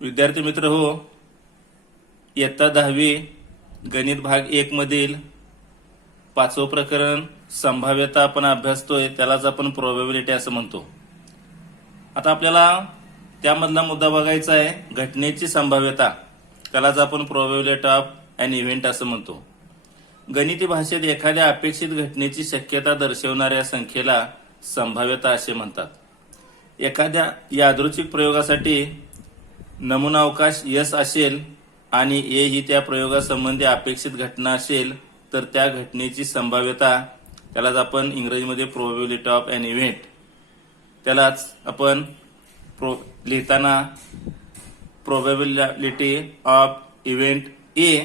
विद्यार्थी मित्र हो, इयत्ता 10वी गणित भाग 1 मधील 5वं प्रकरण संभाव्यता आपण अभ्यासतोय, त्यालाच आपण प्रोबॅबिलिटी असं म्हणतो. आता आपल्याला त्यामधला मुद्दा बघायचा आहे घटनेची संभाव्यता, त्यालाच आपण प्रोबॅबिलिटी ऑफ एन इव्हेंट असं म्हणतो. गणिती भाषेत एखाद्या अपेक्षित घटनेची शक्यता दर्शवणाऱ्या संख्येला संभाव्यता असे म्हणतात. एखाद्या यादृच्छिक प्रयोगासाठी नमुना अवकाश S असेल आणि A ही त्या प्रयोगासंबंधी अपेक्षित घटना असेल तर त्या घटनेची संभाव्यता, त्यालाच आपण इंग्रजीमध्ये प्रोबॅबिलिटी ऑफ एन इव्हेंट, त्यालाच आपण लिहिताना प्रोबॅबिलिटी ऑफ इव्हेंट A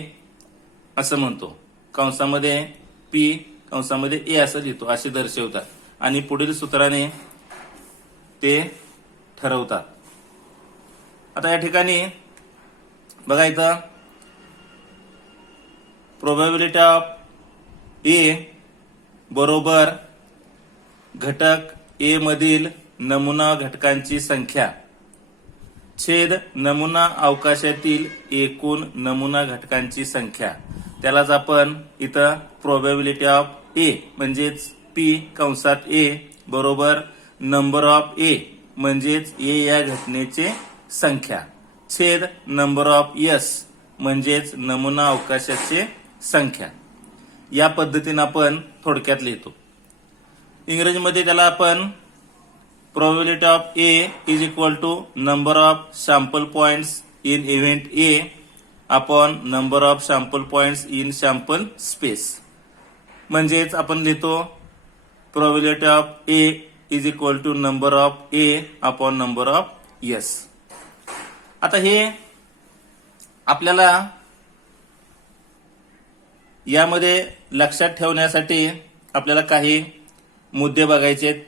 असं म्हणतो. कंसामध्ये P कंसामध्ये A असं लिहितो, असे दर्शवतात आणि पुढील सूत्राने ते ठरवतात. आता या ठिकाणी बघा, इथं प्रोबॅबिलिटी ऑफ A बरोबर घटक A मधील नमुना घटकांची संख्या छेद नमुना अवकाशातील एकूण नमुना घटकांची संख्या, त्यालाच आपण इथं प्रोबॅबिलिटी ऑफ A म्हणजेच P कंसात A बरोबर नंबर ऑफ A म्हणजेच A या घटनेचे संख्या छेद नंबर ऑफ S म्हणजेच नमुना अवकाशाचे संख्या, या पद्धतीने आपण थोडक्यात लिहितो. इंग्रजीमध्ये त्याला आपण probability of A is equal to number of sample points in event A upon number of sample points in sample space, म्हणजेच आपण लिहितो probability of A is equal to number of A upon number of S. आता हे आपल्याला यामध्ये लक्षात ठेवण्यासाठी आपल्याला काही मुद्दे बघायचे आहेत.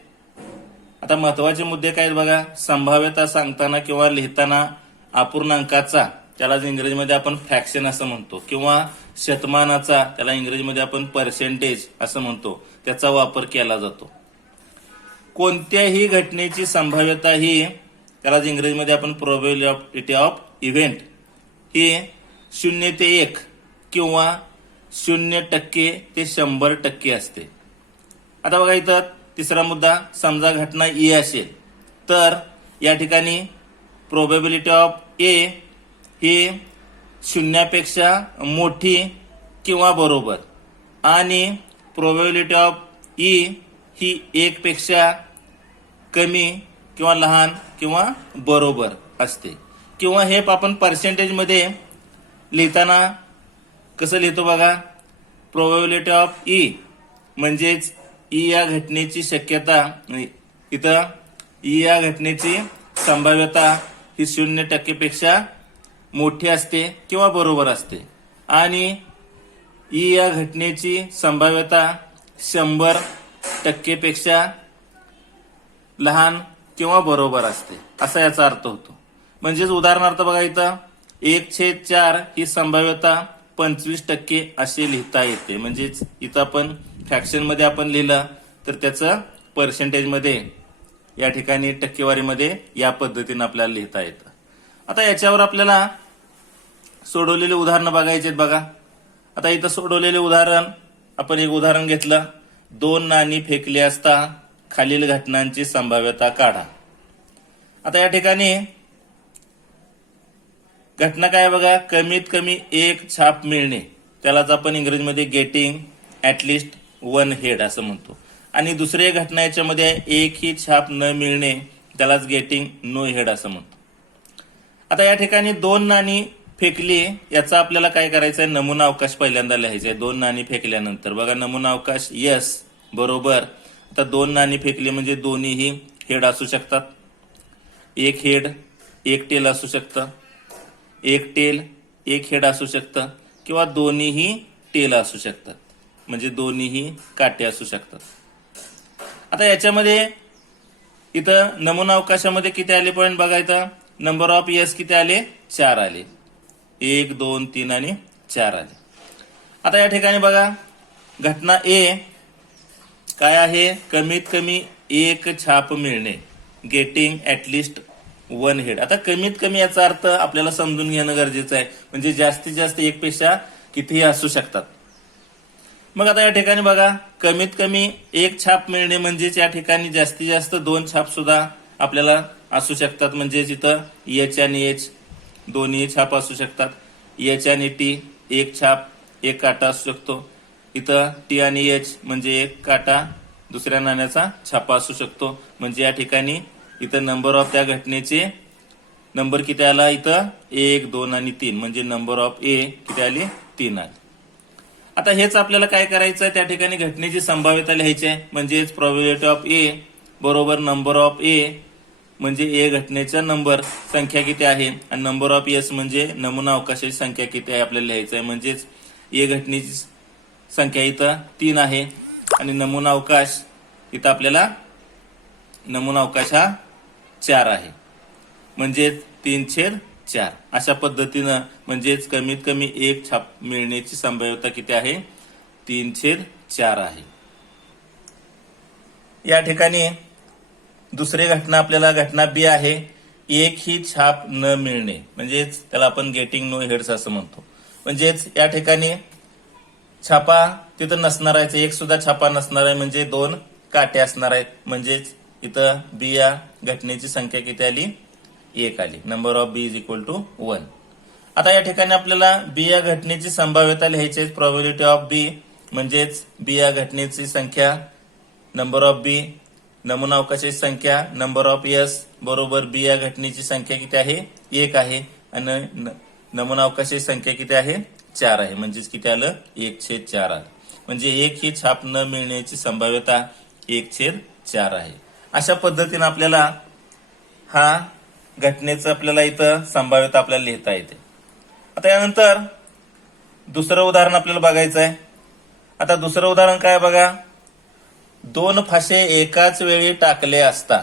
आता महत्वाचे मुद्दे काय बघा, संभाव्यता सांगताना किंवा लिहिताना अपूर्णांकाचा, त्याला इंग्रजीमध्ये आपण फ्रॅक्शन असं म्हणतो, किंवा शतमानाचा, त्याला इंग्रजीमध्ये आपण पर्सेंटेज असं म्हणतो, त्याचा वापर केला जातो. कोणत्याही घटनेची संभाव्यता ही, त्याला इंग्रजीमध्ये आपण प्रोबॅबिलिटी ऑफ इव्हेंट, ही 0 ते 1 किंवा 0% ते 100% असते. आता बघा, इथं तिसरा मुद्दा, समजा घटना A असेल तर या ठिकाणी प्रोबॅबिलिटी ऑफ A ही 0पेक्षा मोठी किंवा बरोबर आणि प्रोबॅबिलिटी ऑफ E ही 1 पेक्षा कमी किंवा लहान किंवा बरोबर असते. किंवा हे आपण पर्सेंटेज मध्ये लिहिताना कसं लिहितो बघा, प्रोबॅबिलिटी ऑफ E म्हणजेच E या घटनेची शक्यता, इथं E या घटनेची संभाव्यता ही 0% पेक्षा मोठी असते किंवा बरोबर असते आणि E या घटनेची संभाव्यता 100% पेक्षा लहान किंवा बरोबर असते, असा याचा अर्थ होतो. म्हणजेच उदाहरणार्थ बघा, इथं 1/4 ही संभाव्यता 25% असे लिहिता येते. म्हणजेच इथं आपण फ्रॅक्शन मध्ये आपण लिहिलं तर त्याचं पर्सेंटेज मध्ये, या ठिकाणी टक्केवारीमध्ये या पद्धतीने आपल्याला लिहिता येतं. आता याच्यावर आपल्याला सोडवलेले उदाहरणं बघायचे आहेत. बघा, आता इथं सोडवलेले उदाहरण, आपण एक उदाहरण घेतलं, 2 नाणी फेकली असता खालील घटनांची संभाव्यता काढा. आता या ठिकाणी घटना काय बघा, कमीत कमी 1 छाप मिळणे, त्यालाच आपण इंग्रजीमध्ये गेटिंग ऍटलिस्ट 1 हेड असं म्हणतो. आणि दुसरी घटना याच्यामध्ये 1 ही छाप न मिळणे, त्यालाच गेटिंग नो हेड असं म्हणतो. आता या ठिकाणी 2 नाणी फेकली, याचा आपल्याला काय करायचं आहे, नमुना अवकाश पहिल्यांदा लिहायचा आहे. 2 नाणी फेकल्यानंतर बघा, नमुना अवकाश S बरोबर, आता 2 नाणी फेकली म्हणजे दोन्हीही हेड असू शकतात. 1 हेड 1 टेल असू शकतं, 1 टेल 1 हेड असू शकतं, किंवा दोन्हीही टेल असू शकतात, म्हणजे दोन्हीही काटे असू शकतात. आता याच्यामध्ये इथं नमुना अवकाशामध्ये किती आले पॉईंट बघा, इथं नंबर ऑफ S किती आले, 4 आले. 1 2 3 आणि 4 आले. आता या ठिकाणी बघा, घटना A काय आहे, कमीत कमी 1 छाप मिळणे, गेटिंग ऍटलिस्ट वन हेड. आता कमीत कमी याचा अर्थ आपल्याला समजून घेणं गरजेचं आहे. म्हणजे जास्तीत जास्त एक पेक्षा कितीही असू शकतात. मग आता या ठिकाणी बघा, कमीत कमी एक छाप मिळणे म्हणजेच या ठिकाणी जास्तीत जास्त 2 छाप सुद्धा आपल्याला असू शकतात. म्हणजेच इथं एच आणि एच दोन्ही छाप असू शकतात. एच आणि टी एक छाप एक काटा असू शकतो. इथं टी आणि एच म्हणजे एक काटा दुसऱ्या नाण्याचा छापा असू शकतो. म्हणजे या ठिकाणी इथं नंबर ऑफ त्या घटनेचे नंबर किती आला, इथं 1, 2 आणि 3 म्हणजे नंबर ऑफ ए किती आली, 3 आली. आता हेच आपल्याला काय करायचं आहे, त्या ठिकाणी घटनेची संभाव्यता लिहायची आहे. म्हणजेच प्रोबॅबिलिटी ऑफ ए बरोबर नंबर ऑफ ए म्हणजे ए घटनेचा नंबर संख्या किती आहे आणि नंबर ऑफ एस म्हणजे नमुना अवकाशाची संख्या किती आहे आपल्याला लिहायचं आहे. म्हणजेच ए घटनेची संख्या इथं 3 आहे आणि नमुना अवकाश इथं आपल्याला नमुना अवकाश हा 4 आहे. म्हणजेच 3/4 अशा पद्धतीनं म्हणजेच कमीत कमी एक छाप मिळण्याची संभाव्यता किती आहे, 3/4 आहे. या ठिकाणी दुसरी घटना आपल्याला घटना बी आहे, एक ही छाप न मिळणे. म्हणजेच त्याला आपण गेटिंग नो हेड्स असं म्हणतो. म्हणजेच या ठिकाणी छापा तिथं नसणार आहे, एक सुद्धा छापा नसणार आहे. म्हणजे 2 काटे असणार आहेत. म्हणजेच इथं बी या घटनेची संख्या किती आली, 1 आली. Number of B is equal to 1. आता या ठिकाणी आपल्याला बी या घटनेची संभाव्यता लिहायची आहे. प्रोबॅबिलिटी ऑफ बी म्हणजेच बी या घटनेची संख्या नंबर ऑफ बी नमुना अवकाशाची संख्या नंबर ऑफ एस बरोबर बी या घटनेची संख्या किती आहे, 1 आहे आणि नमुना अवकाशाची संख्या किती आहे, 4 आहे. म्हणजेच किती आलं, 1/4 आलं. म्हणजे एक ही छाप न मिळण्याची संभाव्यता 1/4 आहे. अशा पद्धतीने आपल्याला हा घटनेचं आपल्याला इथं संभाव्यता आपल्याला लिहिता येते. आता यानंतर दुसरं उदाहरण आपल्याला बघायचं आहे. आता दुसरं उदाहरण काय बघा, 2 फासे एकाच वेळी टाकले असता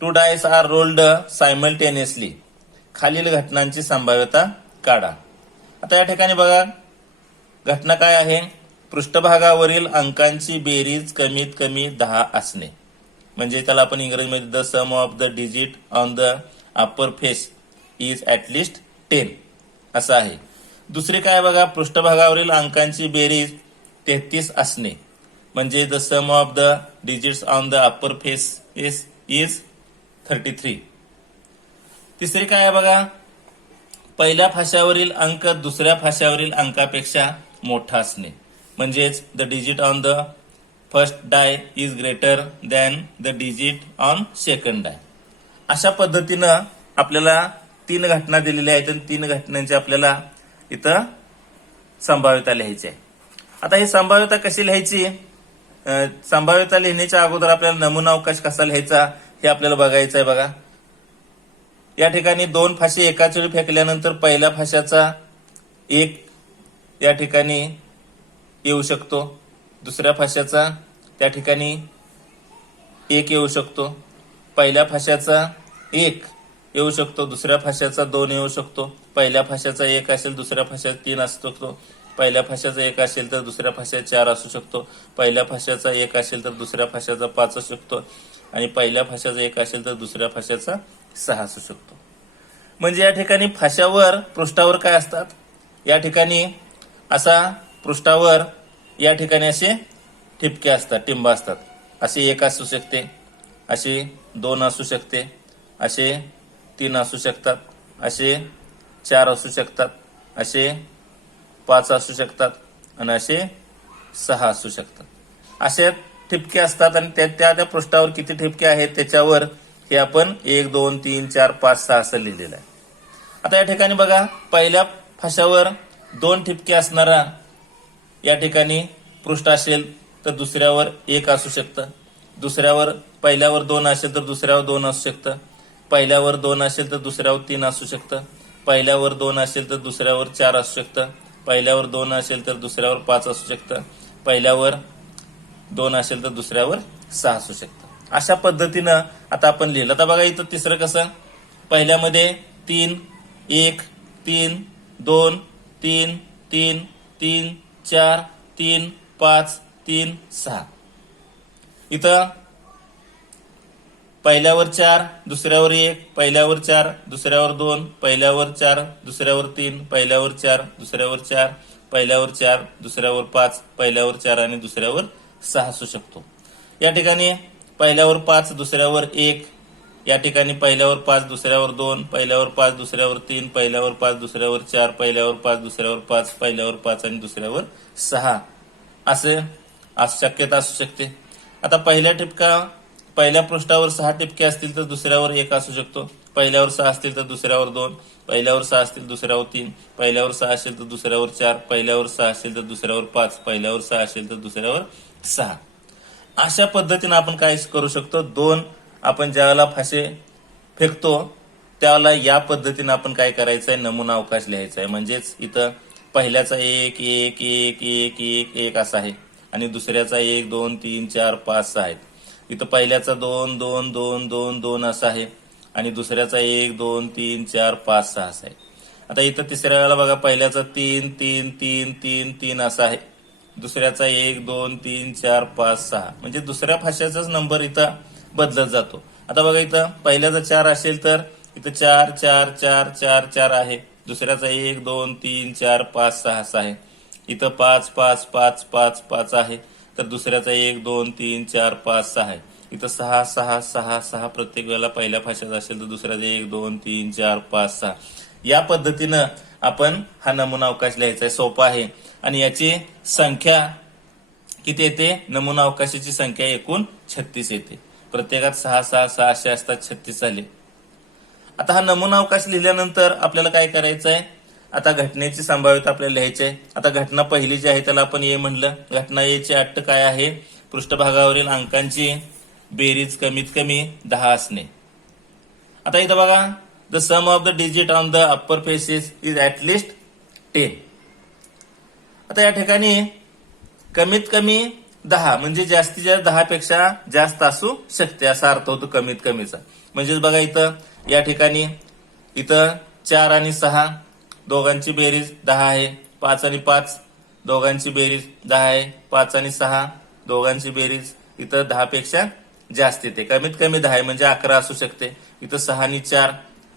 2 डायस आर रोल्ड सायमल्टेनियसली. खालील घटनांची संभाव्यता काढा. आता या ठिकाणी बघा घटना काय आहे, पृष्ठभागावरील अंकांची बेरीज कमीत कमी 10 असणे. म्हणजे त्याला आपण इंग्रजीमध्ये the sum of the digit on the upper face is at least 10 असं आहे. दुसरी काय बघा, पृष्ठभागावरील अंकांची बेरीज 33 असणे. म्हणजे the sum of the digits on the upper face is 33. तिसरी काय आहे बघा, पहिल्या फाशावरील अंक दुसऱ्या फाशावरील अंकापेक्षा मोठा असणे. म्हणजेच the digit on the first die is greater than the digit on second die. अशा पद्धतीनं आपल्याला 3 घटना दिलेल्या आहेत आणि 3 घटनांची आपल्याला इथं संभाव्यता लिहायची आहे. आता ही संभाव्यता कशी लिहायची, संभाव्यता लिहिण्याच्या अगोदर आपल्याला नमुना अवकाश कसा लिहायचा हे आपल्याला बघायचं आहे. बघा या ठिकाणी 2 फाशी एकाच वेळी फेकल्यानंतर पहिल्या फाशाचा 1 या ठिकाणी येऊ शकतो, दुसऱ्या फाशाचा त्या ठिकाणी 1 येऊ शकतो, पहिल्या फाशाचा 1 येऊ शकतो, दुसऱ्या फाशाचा 2 येऊ शकतो, पहिल्या फाशाचा 1 असेल दुसऱ्या फाशाचा 3 असू शकतो, पहिल्या फाशाचा 1 असेल तर दुसऱ्या फाशाचा 4 असू शकतो, पहिल्या फाशाचा 1 असेल तर दुसऱ्या फाशाचा 5 असू शकतो आणि पहिल्या फाशाचा 1 असेल तर दुसऱ्या फाशाचा 6 असू शकतो. म्हणजे या ठिकाणी फाशावर पृष्ठावर काय असतात, या ठिकाणी असा पृष्ठावर या ठिकाणी असे ठिपके असतात, टिंब असतात. असे 1 असू शकते, असे 2 असू शकते, असे 3 असू शकतात, असे 4 असू शकतात, असे 5 असू शकतात आणि असे 6 असू शकतात. असे ठिपके असतात आणि त्या पृष्ठावर किती ठिपके आहेत त्याच्यावर हे आपण 1, 2, 3, 4, 5, 6 असं लिहिलेलं आहे. आता या ठिकाणी बघा पहिल्या फाशावर 2 ठिपके असणारा या ठिकाणी पृष्ठ असेल तर दुसऱ्यावर 1 असू शकतं, दुसऱ्यावर पहिल्यावर 2 असेल तर दुसऱ्यावर 2 असू शकतं, पहिल्यावर 2 असेल तर दुसऱ्यावर 3 असू शकतं, पहिल्यावर 2 असेल तर दुसऱ्यावर 4 असू शकतं, पहिल्यावर 2 असेल तर दुसऱ्यावर 5 असू शकतं, पहिल्यावर 2 असेल तर दुसऱ्यावर 6 असू शकतं. अशा पद्धतीनं आता आपण लिहिलं. आता बघा इथं तिसरं कसं, पहिल्यामध्ये 3, 1, 3, 2, 3, 3, 3, 4, 3, 5, 3, 6. इथं पहिल्यावर 4, दुसऱ्यावर 1, पहिल्यावर 4, दुसऱ्यावर 2, पहिल्यावर 4, दुसऱ्यावर 3, पहिल्यावर 4, दुसऱ्यावर 4, पहिल्यावर 4, दुसऱ्यावर 5, पहिल्यावर 4 आणि दुसऱ्यावर 6 असू शकतो. या ठिकाणी पहिल्यावर 5, दुसऱ्यावर 1, या ठिकाणी पहिल्यावर 5, दुसऱ्यावर 2, पहिल्यावर 5, दुसऱ्यावर 3, पहिल्यावर 5, दुसऱ्यावर 4, पहिल्यावर 5, दुसऱ्यावर 5, पहिल्यावर 5 आणि दुसऱ्यावर 6 असे शक्यता असू शकते. आता पहिल्या पृष्ठावर 6 टिपके असतील तर दुसऱ्यावर 1 असू शकतो. पहिल्यावर 6 असतील तर दुसऱ्यावर 2, पहिल्यावर 6 असतील दुसऱ्यावर 3, पहिल्यावर 6 असेल तर दुसऱ्यावर 4, पहिल्यावर 6 असेल तर दुसऱ्यावर 5, पहिल्यावर 6 असेल तर दुसऱ्यावर 6. अशा पद्धतीने आपण काय करू शकतो, 2 आपण ज्यावेळेला फासे फेकतो त्यावेळेला या पद्धतीने आपण काय करायचं आहे, नमुना अवकाश लिहायचा आहे. म्हणजेच इथं पहिल्याचा 1 1 1 1 1 1 असा आहे आणि दुसऱ्याचा 1 2 3 4 5 6 आहेत. इथं पहिल्याचा 2 2 2 2 2 असा आहे आणि दुसऱ्याचा 1 2 3 4 5 6 असा आहे. आता इथं तिसऱ्या वेळेला बघा पहिल्याचा 3 3 3 3 3 असा आहे, दुसऱ्याचा 1 2 3 4 5 6 म्हणजे दुसऱ्या फाश्याचाच नंबर इथं बदलत जातो. आता बघा इथं पहिल्याचा 4 असेल तर इथं 4 4 4 4 4 आहे, दुसऱ्याचा 1 2 3 4 5 6 असा आहे. इथं 5 5 5 5 5 आहे तर दुसऱ्याचा 1 2 3 4 5 6 आहे. इथं 6 6 6 6 प्रत्येक वेळेला पहिल्या फाशाचा असेल तर दुसऱ्याचा 1 2 3 4 5 6 या पद्धतीनं आपण हा नमुना अवकाश लिहायचा आहे. सोपा आहे आणि याची संख्या किती येते, नमुना अवकाशाची संख्या एकूण 36 येते. प्रत्येकात 6 6 6 असे असतात, 36 झाले. आता हा नमुना अवकाश लिहिल्यानंतर आपल्याला काय करायचं आहे, आता घटनेची संभाव्यता आपल्याला लिहायची आहे. आता घटना पहिली जी आहे त्याला आपण ए म्हणलं. घटना ए ची अट काय आहे, पृष्ठभागावरील अंकांची बेरीज कमीत कमी 10 असणे. आता इथं बघा, the sum of the digit on the upper faces is at least 10. आता या ठिकाणी कमीत कमी 10 म्हणजे जास्तीत जास्त 10 पेक्षा जास्त असू शकते असा अर्थ होतो कमीत कमीचा. म्हणजेच बघा इथं या ठिकाणी इथं 4 आणि 6 दोघांची बेरीज 10 आहे, 5 आणि 5 दोघांची बेरीज 10 आहे, 5 आणि 6 दोघांची बेरीज इथं 10 पेक्षा जास्त येते. कमीत कमी 10 आहे म्हणजे 11 असू शकते. इथं 6 आणि 4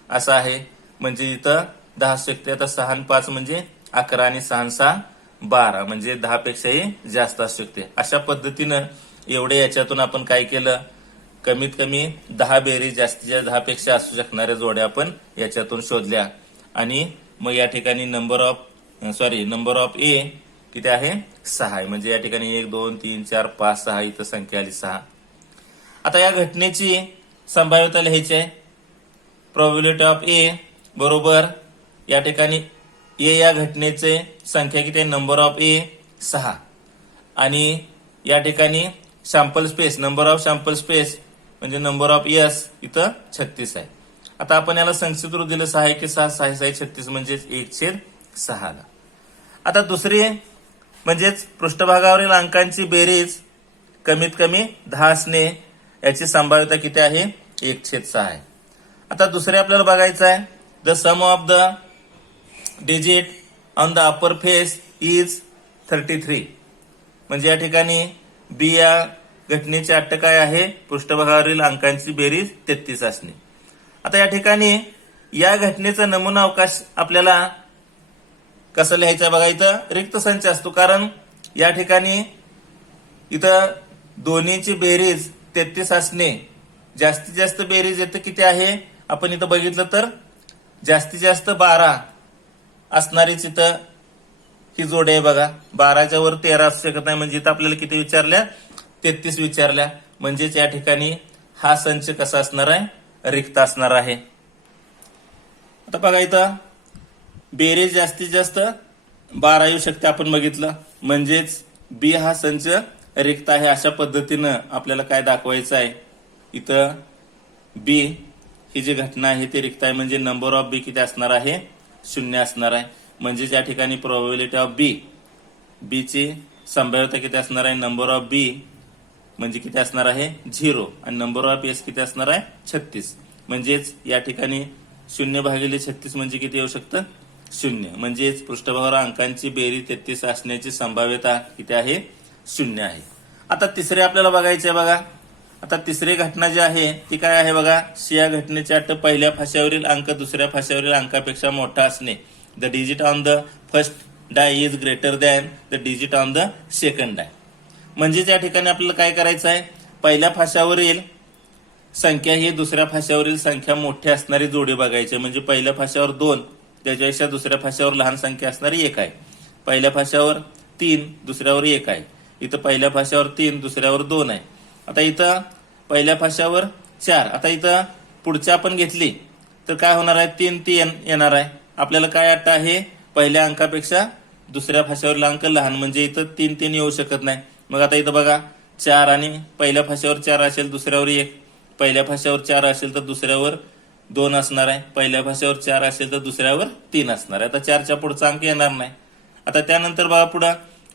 असं आहे म्हणजे इथं 10 असू शकते. आता 6 आणि 5 म्हणजे 11 आणि 6 आणि 6 12 म्हणजे 10 पेक्षाही जास्त असू शकते. अशा पद्धतीनं एवढे याच्यातून आपण काय केलं, कमीत कमी 10 बेरीज जास्तीत जास्त 10 पेक्षा असू शकणाऱ्या जोड्या आपण याच्यातून शोधल्या. आणि मग या ठिकाणी नंबर ऑफ ए किती आहे, 6 आहे. म्हणजे या ठिकाणी 1 2 3 4 5 6 इथं संख्या आली 6. आता या घटनेची संभाव्यता लिहायची आहे. प्रोबॅबिलिटी ऑफ ए बरोबर या ठिकाणी ए या घटनेचे संख्या किती आहे, नंबर ऑफ ए 6 आणि या ठिकाणी sample space, number of sample space म्हणजे नंबर ऑफ एस इथं 36 आहे. आता आपण याला संक्षिप्त रूप दिलं 6 की 6 6 6 36 म्हणजे 1/6. आता दुसरी म्हणजेच पृष्ठभागावरील अंकांची बेरीज कमीत कमी 10 असणे याची संभाव्यता किती आहे, 1/6 आहे. आता दुसरे आपल्याला बघायचं आहे, the sum of the digit on the upper face is 33. म्हणजे या ठिकाणी बी या घटनेची अट काय आहे, पृष्ठभागावरील अंकांची बेरीज 33 असणे. आता या ठिकाणी या घटनेचा नमुना अवकाश आपल्याला कसं लिहायचा बघा, इथं रिक्त संच असतो कारण या ठिकाणी इथं दोन्हीची बेरीज 33 असणे. जास्तीत जास्त बेरीज येतं किती आहे, आपण इथं बघितलं तर जास्तीत जास्त 12 असणारीच इथं ही जोडी आहे बघा. 12च्या वर 13 असू शकत नाही. म्हणजे इथं आपल्याला किती विचारल्या, 33 विचारल्या. म्हणजेच या ठिकाणी हा संच कसा असणार आहे, रिक्त असणार आहे. आता बघा इथं बेरीज जास्तीत जास्त 12 येऊ शकते आपण बघितलं. म्हणजेच बी हा संच रिक्त आहे. अशा पद्धतीनं आपल्याला काय दाखवायचं आहे, इथं बी ही जी घटना आहे ती रिक्त आहे. म्हणजे नंबर ऑफ बी किती असणार आहे, 0 असणार आहे. म्हणजेच या ठिकाणी प्रोबॅबिलिटी ऑफ बी ची संभाव्यता किती असणार आहे, नंबर ऑफ बी म्हणजे किती असणार आहे, 0 आणि नंबर ऑफ एस किती असणार आहे, 36. म्हणजेच या ठिकाणी 0/36 म्हणजे किती येऊ शकतं, 0. म्हणजेच पृष्ठभागावर अंकांची बेरीज 33 असण्याची संभाव्यता किती आहे, 0 आहे. आता तिसरे आपल्याला बघायचे बघा, आता तिसरी घटना जी आहे ती काय आहे बघा, या घटनेची अट पहिल्या फाश्यावरील अंक दुसऱ्या फाश्यावरील अंकापेक्षा मोठा असणे. The digit on the first die is greater than the digit on the second die. म्हणजेच या ठिकाणी आपल्याला काय करायचं आहे, पहिल्या फाश्यावरील संख्या ही दुसऱ्या फाश्यावरील संख्या मोठी असणारी जोडी बघायची. म्हणजे पहिल्या फाश्यावर 2, त्याच्यापेक्षा दुसऱ्या फाश्यावर लहान संख्या असणारी 1 आहे. पहिल्या फाश्यावर 3, दुसऱ्यावर 1 आहे. इथं पहिल्या फाश्यावर 3, दुसऱ्यावर 2 आहे. आता इथं पहिल्या फाश्यावर 4. आता इथं पुढच्या आपण घेतली तर काय होणार आहे, 3 येणार आहे. आपल्याला काय अट आहे, पहिल्या अंकापेक्षा दुसऱ्या फाश्यावरील अंक लहान, म्हणजे इथं 3 येऊ शकत नाही. मग आता इथं बघा 4 आणि पहिल्या फाश्यावर 4 असेल, दुसऱ्यावर 1. पहिल्या फाश्यावर 4 असेल तर दुसऱ्यावर 2 असणार आहे. पहिल्या फाश्यावर 4 असेल तर दुसऱ्यावर 3 असणार आहे. आता 4च्या पुढचा अंक येणार नाही. आता त्यानंतर बघा पुढं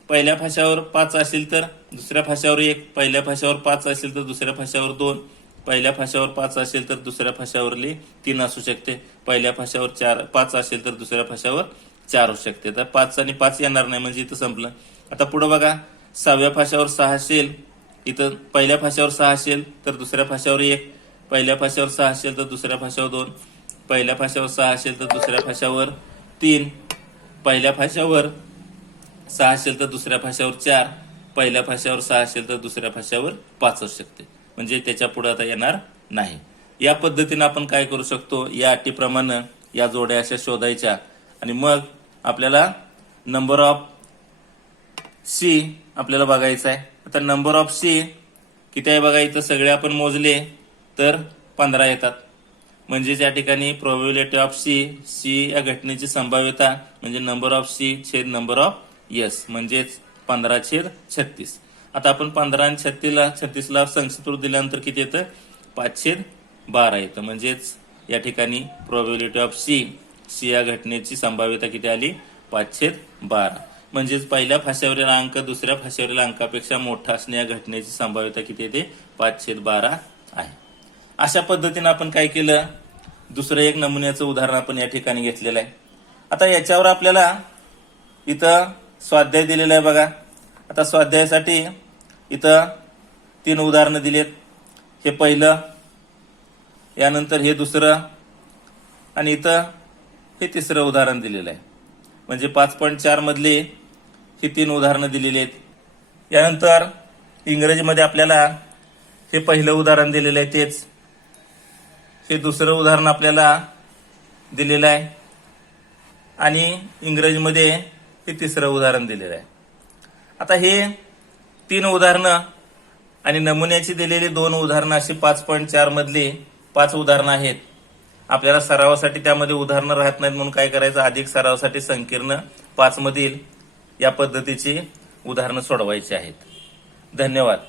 पहिल्या फाश्यावर 5 असेल तर दुसऱ्या फाश्यावर 1. पहिल्या फाश्यावर 5 असेल तर दुसऱ्या फाश्यावर 2. पहिल्या फाश्यावर 5 असेल तर दुसऱ्या फाश्यावरली 3 असू शकते. पहिल्या फाश्यावर 5 असेल तर दुसऱ्या फाश्यावर 4 होऊ शकते. तर 5 आणि 5 येणार नाही, म्हणजे इथं संपलं. आता पुढे बघा 6व्या फाश्यावर 6 असेल, इथं पहिल्या फाश्यावर 6 असेल तर दुसऱ्या फाश्यावर 1. पहिल्या फाश्यावर 6 असेल तर दुसऱ्या फाश्यावर 2. पहिल्या फाश्यावर 6 असेल तर दुसऱ्या फाश्यावर 3. पहिल्या फाश्यावर 6 असेल तर दुसऱ्या फाश्यावर 4. पहिल्या फाश्यावर 6 असेल तर दुसऱ्या फाश्यावर 5 असू शकते. म्हणजे त्याच्या पुढे आता येणार नाही. या पद्धतीने आपण काय करू शकतो, या अटीप्रमाणे या जोड्या अशा शोधायच्या आणि मग आपल्याला नंबर ऑफ सी आपल्याला बघायचा आहे. आता नंबर ऑफ सी किती आहे बघा, इथं सगळे आपण मोजले तर 15 येतात. म्हणजेच या ठिकाणी प्रोबॅबिलिटी ऑफ सी या घटनेची संभाव्यता म्हणजे नंबर ऑफ सी छेद नंबर ऑफ एस म्हणजेच 15/36. आता आपण 15 आणि 36ला संक्षिप्त रूप दिल्यानंतर किती येतं, 5/12 येतं. म्हणजेच या ठिकाणी प्रोबॅबिलिटी ऑफ सी या घटनेची संभाव्यता किती आली, 5/12. म्हणजेच पहिल्या फाश्यावरील अंक दुसऱ्या फाश्यावरील अंकापेक्षा मोठा असणे या घटनेची संभाव्यता किती येते, 5/12 आहे. अशा पद्धतीने आपण काय केलं, दुसरं एक नमुन्याचं उदाहरण आपण या ठिकाणी घेतलेलं आहे. आता याच्यावर आपल्याला इथं स्वाध्याय दिलेला आहे बघा. आता स्वाध्यायासाठी इथं 3 उदाहरणं दिलेत. हे पहिलं, यानंतर हे दुसरं आणि इथं हे तिसरं उदाहरण दिलेलं आहे. म्हणजे 5.4 मधली ही 3 उदाहरणं दिलेली आहेत. यानंतर इंग्रजीमध्ये आपल्याला हे पहिलं उदाहरण दिलेलं आहे, तेच हे दुसरं उदाहरण आपल्याला दिलेलं आहे आणि इंग्रजीमध्ये हे तिसरं उदाहरण दिलेलं आहे. आता हे 3 उदाहरणं आणि नमुन्याची दिलेली 2 उदाहरणं अशी 5.4 मधली 5 उदाहरणं आहेत. आपल्याला सरावासाठी त्यामध्ये उदाहरणं राहत नाहीत, म्हणून काय करायचं, अधिक सरावासाठी संकीर्ण 5 मधील या पद्धतीची उदाहरणं सोडवायची आहेत. धन्यवाद.